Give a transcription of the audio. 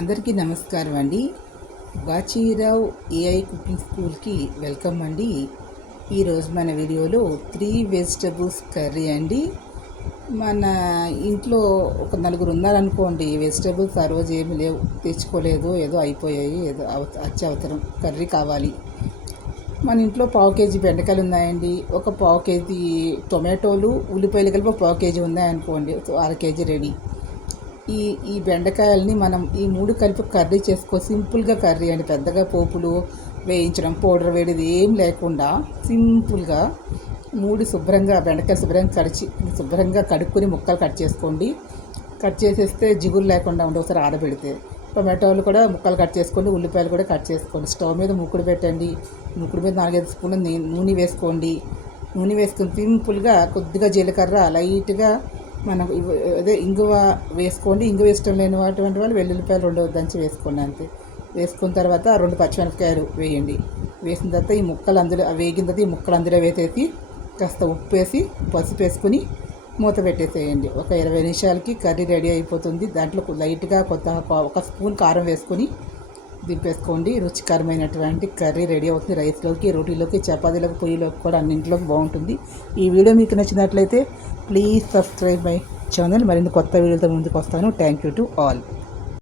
అందరికీ నమస్కారం అండి. బాచీరావు ఏఐ కుకింగ్ స్కూల్కి వెల్కమ్ అండి. ఈరోజు మన వీడియోలో 3 వెజిటబుల్స్ కర్రీ అండి. మన ఇంట్లో ఒక నలుగురు ఉన్నారనుకోండి, వెజిటబుల్స్ ఆ రోజు ఏమి లేవు, తెచ్చుకోలేదు, ఏదో అయిపోయాయి, ఏదో అత్యవసరం కర్రీ కావాలి. మన ఇంట్లో పావు కేజీ బెండకాయలు ఉన్నాయండి, ఒక పావు కేజీ టొమాటోలు, ఉల్లిపాయలు కలిపి పావు కేజీ ఉన్నాయనుకోండి, అర కేజీ రెడీ. ఈ బెండకాయలని మనం ఈ 3 కలిపి కర్రీ సింపుల్గా కర్రీ అండి. పెద్దగా పోపులు వేయించడం, పౌడర్ వేడిది ఏం లేకుండా సింపుల్గా 3 బెండకాయలు శుభ్రంగా కడుక్కొని ముక్కలు కట్ చేసుకోండి. కట్ చేసేస్తే జిగురు లేకుండా ఉండి ఒకసారి ఆరబెడితే. టొమాటోలు కూడా ముక్కలు కట్ చేసుకోండి, ఉల్లిపాయలు కూడా కట్ చేసుకోండి. స్టవ్ మీద మూకుడు పెట్టండి. మూకుడు మీద 4-5 స్పూన్లు నూనె వేసుకోండి. నూనె వేసుకొని సింపుల్గా కొద్దిగా జీలకర్ర లైట్గా మనం ఇంగువ వేసుకోండి. ఇంగువ ఇష్టం లేని అటువంటి వాళ్ళు వెల్లుల్లిపాయలు 2 దంచి వేసుకోండి అంతే. వేసుకున్న తర్వాత 2 పచ్చిమిరపకాయలు వేయండి. వేసిన తర్వాత ఈ ముక్కలు అందులో వేగిన తర్వాత ఈ ముక్కలు అందులో వేసేసి కాస్త ఉప్పు వేసి పసుపు వేసుకుని మూత పెట్టేసేయండి. ఒక 20 నిమిషాలకి కర్రీ రెడీ అయిపోతుంది. దాంట్లో లైట్గా ఒక స్పూన్ కారం వేసుకొని దింపేసుకోండి. రుచికరమైనటువంటి కర్రీ రెడీ అవుతుంది. రైస్లోకి, రోటీలోకి, చపాతీలోకి, పొయ్యిలోకి కూడా అన్నింటిలోకి బాగుంటుంది. ఈ వీడియో మీకు నచ్చినట్లయితే ప్లీజ్ సబ్స్క్రైబ్ మై ఛానల్. మరిన్ని కొత్త వీడియోతో ముందుకు వస్తాను. Thank you to all.